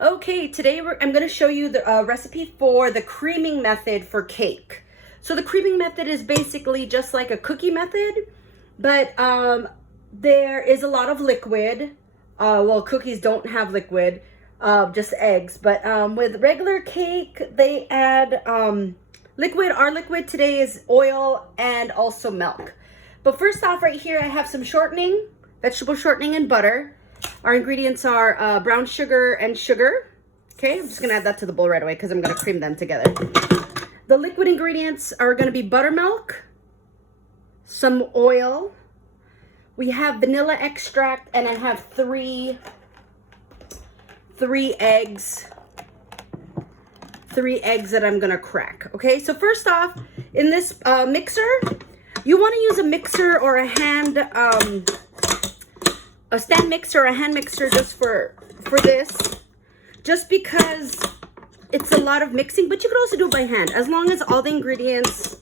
Okay, today I'm going to show you the recipe for the creaming method for cake. So the creaming method is basically just like a cookie method, but there is a lot of liquid. Well, cookies don't have liquid, just eggs. But with regular cake, they add liquid. Our liquid today is oil and also milk. But first off, right here, I have some shortening, vegetable shortening and butter. Our ingredients are brown sugar and sugar. Okay, I'm just gonna add that to the bowl right away because I'm gonna cream them together. The liquid ingredients are gonna be buttermilk, some oil. We have vanilla extract, and I have three eggs. 3 eggs that I'm gonna crack. Okay, so first off, in this mixer, you wanna use a mixer or a hand, a stand mixer or a hand mixer just for this, just because it's a lot of mixing, but you could also do it by hand as long as all the ingredients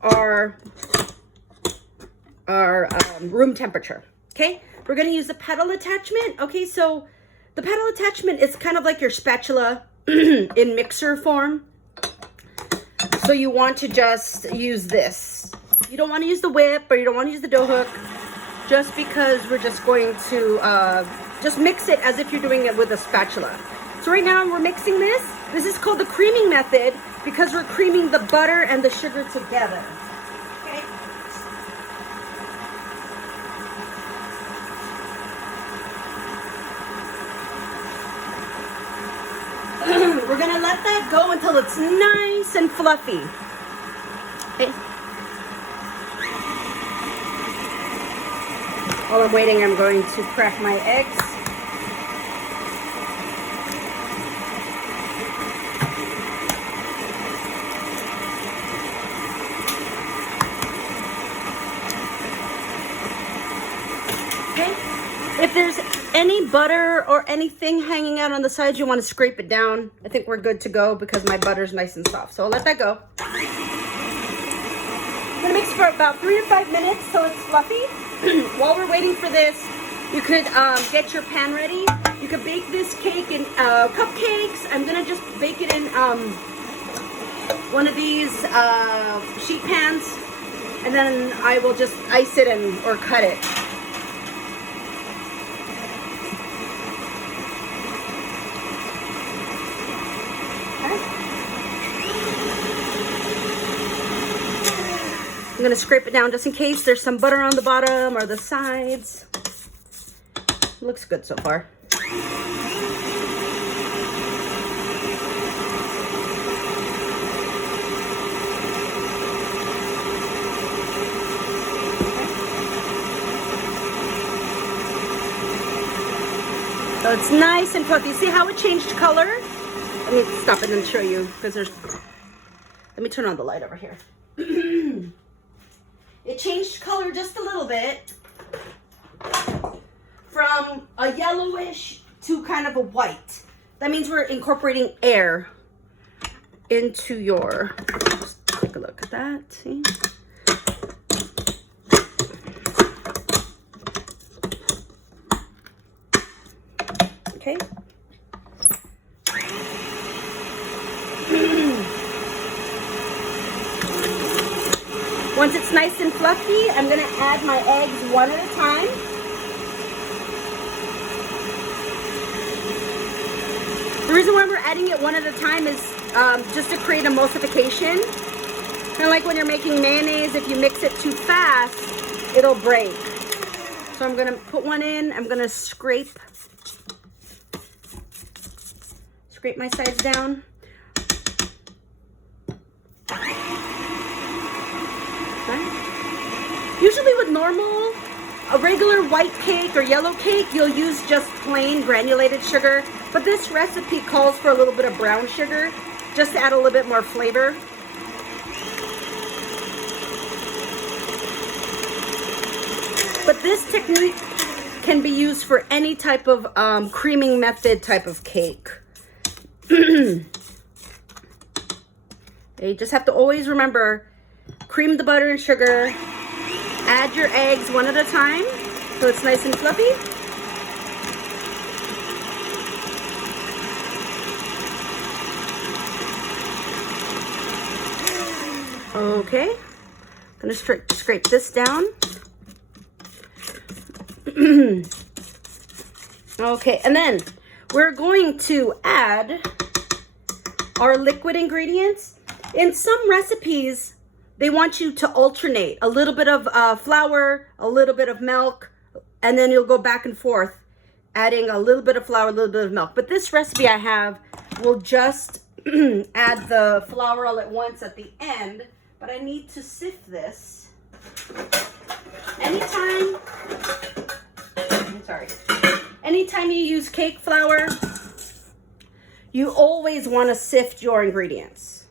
are room temperature. Okay, we're going to use the pedal attachment. Okay, so the pedal attachment is kind of like your spatula in mixer form, so you want to just use this. You don't want to use the whip, or you don't want to use the dough hook, just because we're just going to just mix it as if you're doing it with a spatula. So right now we're mixing this. This is called the creaming method because we're creaming the butter and the sugar together. Okay. We're gonna let that go until it's nice and fluffy. Okay. While I'm waiting, I'm going to crack my eggs. Okay. If there's any butter or anything hanging out on the sides, you want to scrape it down. I think we're good to go because my butter's nice and soft. So I'll let that go. I'm gonna mix for about 3 to 5 minutes till it's fluffy. While we're waiting for this, you could get your pan ready. You could bake this cake in cupcakes. I'm gonna just bake it in one of these sheet pans, and then I will just ice it or cut it. I'm gonna scrape it down just in case there's some butter on the bottom or the sides. Looks good so far. So it's nice and fluffy. See how it changed color? Let me stop it and show you because there's, let me turn on the light over here. It changed color just a little bit from a yellowish to kind of a white. That means we're incorporating air into your, just take a look at that, see? Okay. Once it's nice and fluffy, I'm gonna add my eggs one at a time. The reason why we're adding it one at a time is just to create emulsification. Kind of like when you're making mayonnaise, if you mix it too fast, it'll break. So I'm gonna put one in, I'm gonna scrape my sides down. Usually with a regular white cake or yellow cake, you'll use just plain granulated sugar. But this recipe calls for a little bit of brown sugar, just to add a little bit more flavor. But this technique can be used for any type of creaming method type of cake. You just have to always remember, cream the butter and sugar. Add your eggs one at a time so it's nice and fluffy. Okay, I'm gonna scrape this down. Okay, and then we're going to add our liquid ingredients. In some recipes, they want you to alternate a little bit of flour, a little bit of milk, and then you'll go back and forth, adding a little bit of flour, a little bit of milk. But this recipe I have will just add the flour all at once at the end, but I need to sift this. Anytime you use cake flour, you always want to sift your ingredients.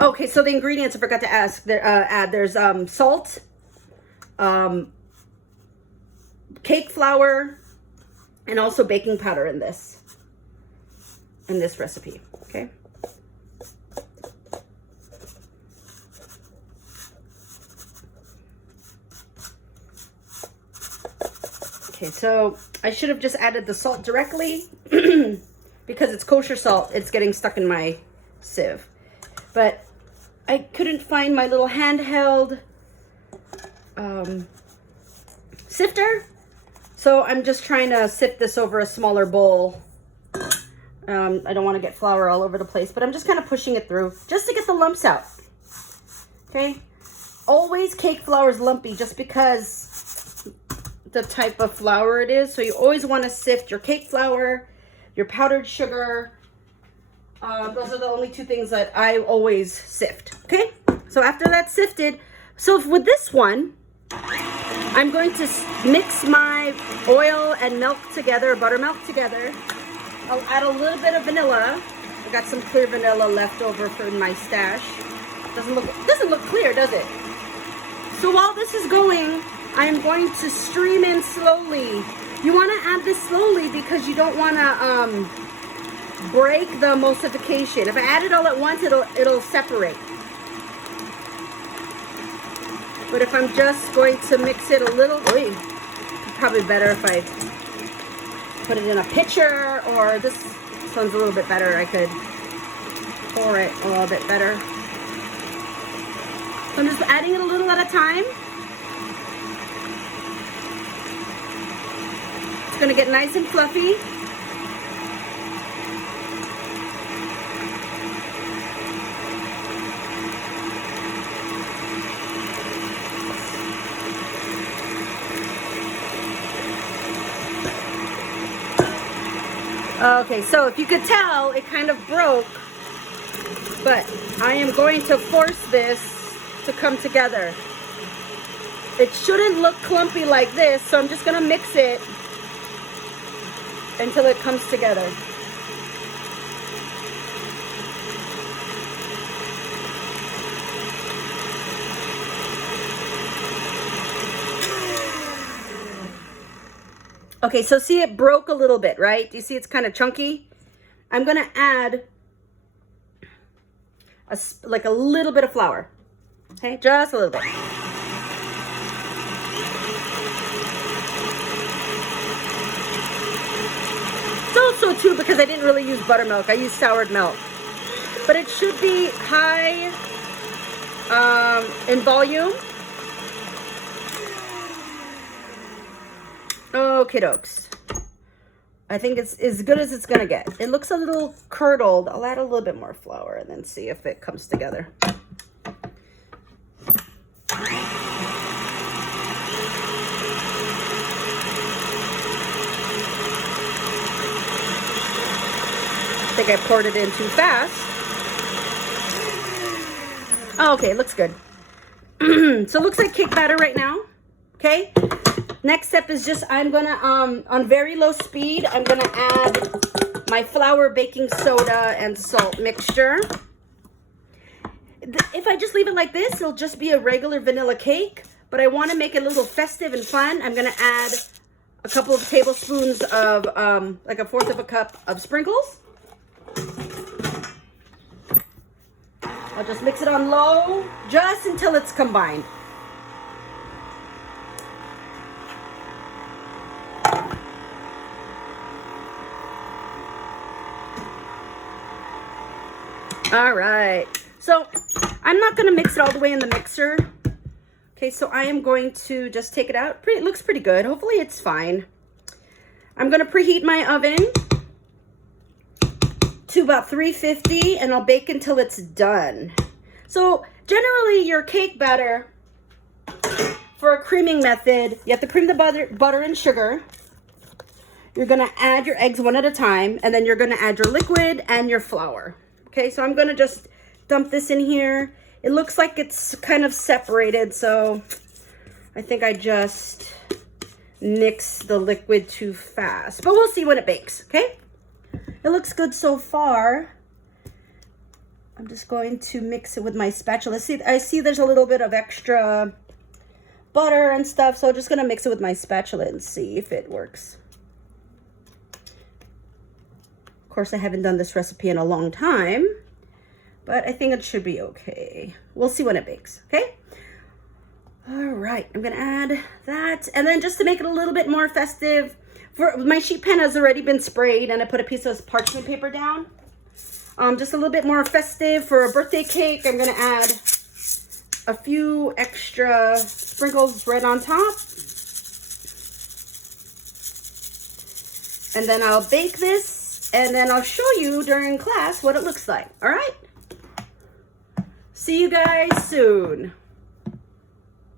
Okay, so the ingredients I forgot to add. There's salt, cake flour, and also baking powder in this recipe. Okay. Okay, so I should have just added the salt directly because it's kosher salt. It's getting stuck in my sieve. But I couldn't find my little handheld sifter. So I'm just trying to sift this over a smaller bowl. I don't want to get flour all over the place, but I'm just kind of pushing it through just to get the lumps out. Okay? Always cake flour is lumpy just because the type of flour it is. So you always want to sift your cake flour, your powdered sugar. Those are the only two things that I always sift. Okay, so after that's sifted, so with this one, I'm going to mix my oil and milk together, buttermilk together. I'll add a little bit of vanilla. I got some clear vanilla left over from my stash. Doesn't look clear, does it? So while this is going, I am going to stream in slowly. You want to add this slowly because you don't want to break the emulsification. If I add it all at once, it'll separate. But if I'm just going to mix it a little, probably better if I put it in a pitcher, or this one's a little bit better. I could pour it a little bit better. So I'm just adding it a little at a time. It's gonna get nice and fluffy. Okay, so if you could tell, it kind of broke, but I am going to force this to come together. It shouldn't look clumpy like this, so I'm just gonna mix it until it comes together. Okay, so see, it broke a little bit, right? Do you see it's kind of chunky? I'm gonna add like a little bit of flour. Okay, just a little bit. It's also too, because I didn't really use buttermilk, I used soured milk. But it should be high in volume. Okay, dokes. I think it's as good as it's gonna get. It looks a little curdled. I'll add a little bit more flour and then see if it comes together. I think I poured it in too fast. Oh, okay, it looks good. So it looks like cake batter right now. Okay. Next step is just, I'm gonna, on very low speed, I'm gonna add my flour, baking soda, and salt mixture. If I just leave it like this, it'll just be a regular vanilla cake, but I wanna make it a little festive and fun. I'm gonna add a couple of tablespoons of, like 1/4 of a cup of sprinkles. I'll just mix it on low, just until it's combined. All right, So I'm not going to mix it all the way in the mixer. Okay, so I am going to just take it out. It looks pretty good. Hopefully it's fine. I'm going to preheat my oven to about 350 and I'll bake until it's done. So generally your cake batter for a creaming method, you have to cream the butter and sugar. You're gonna add your eggs one at a time, and then you're gonna add your liquid and your flour. Okay, so I'm gonna just dump this in here. It looks like it's kind of separated, so I think I just mixed the liquid too fast, but we'll see when it bakes, okay? It looks good so far. I'm just going to mix it with my spatula. See, I see there's a little bit of extra butter and stuff, so I'm just gonna mix it with my spatula and see if it works. Of course, I haven't done this recipe in a long time, but I think it should be okay. We'll see when it bakes, okay? All right, I'm gonna add that, and then just to make it a little bit more festive, my sheet pan has already been sprayed, and I put a piece of parchment paper down. Just a little bit more festive for a birthday cake. I'm gonna add a few extra sprinkles of bread on top. And then I'll bake this, and then I'll show you during class what it looks like, all right? See you guys soon.